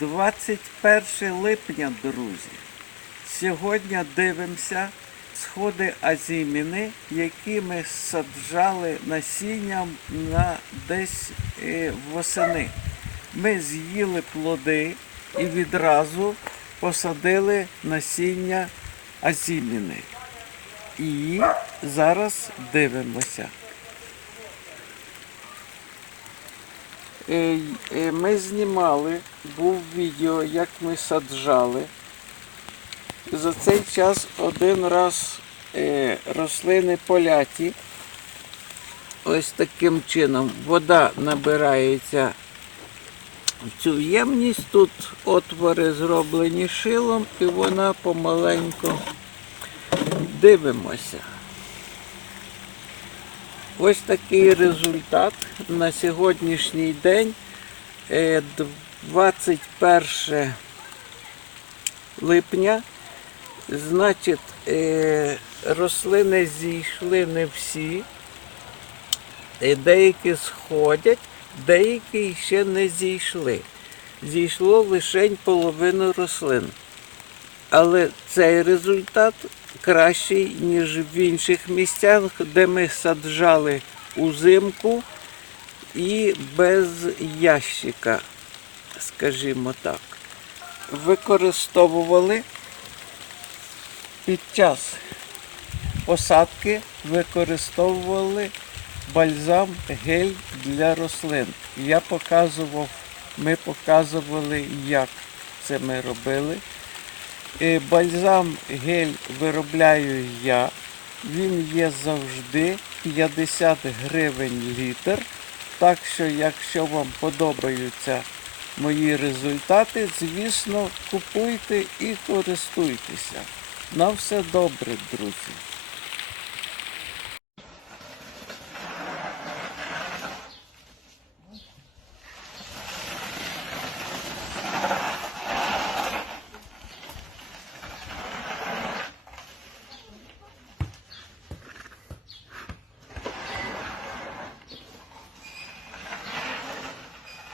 21 липня, друзі. Сьогодні дивимося сходи азіміни, які ми саджали насінням на десь е, восени. Ми з'їли плоди і відразу посадили насіння азіміни. І зараз дивимося. Ми знімали, був відео, як ми саджали. За цей час один раз е, рослини поляті. Ось таким чином вода набирається в цю ємність. Тут отвори зроблені шилом і вона помаленьку дивимося. Ось такий результат на сьогоднішній день. Е, 21 липня. Значить, е, рослини зійшли не всі. Е, Деякі сходять, деякі ще не зійшли. Зійшло лише половину рослин. Але цей результат кращий, ніж в інших місцях, де ми саджали узимку і без ящика, скажімо так. Використовували під час посадки використовували бальзам гель для рослин. Я показував, ми показували, як це ми робили. Бальзам гель виробляю я. Він є завжди 50 гривень літр. Так що, якщо вам подобаються мої результати, звісно, купуйте і користуйтеся. На все добре, друзі.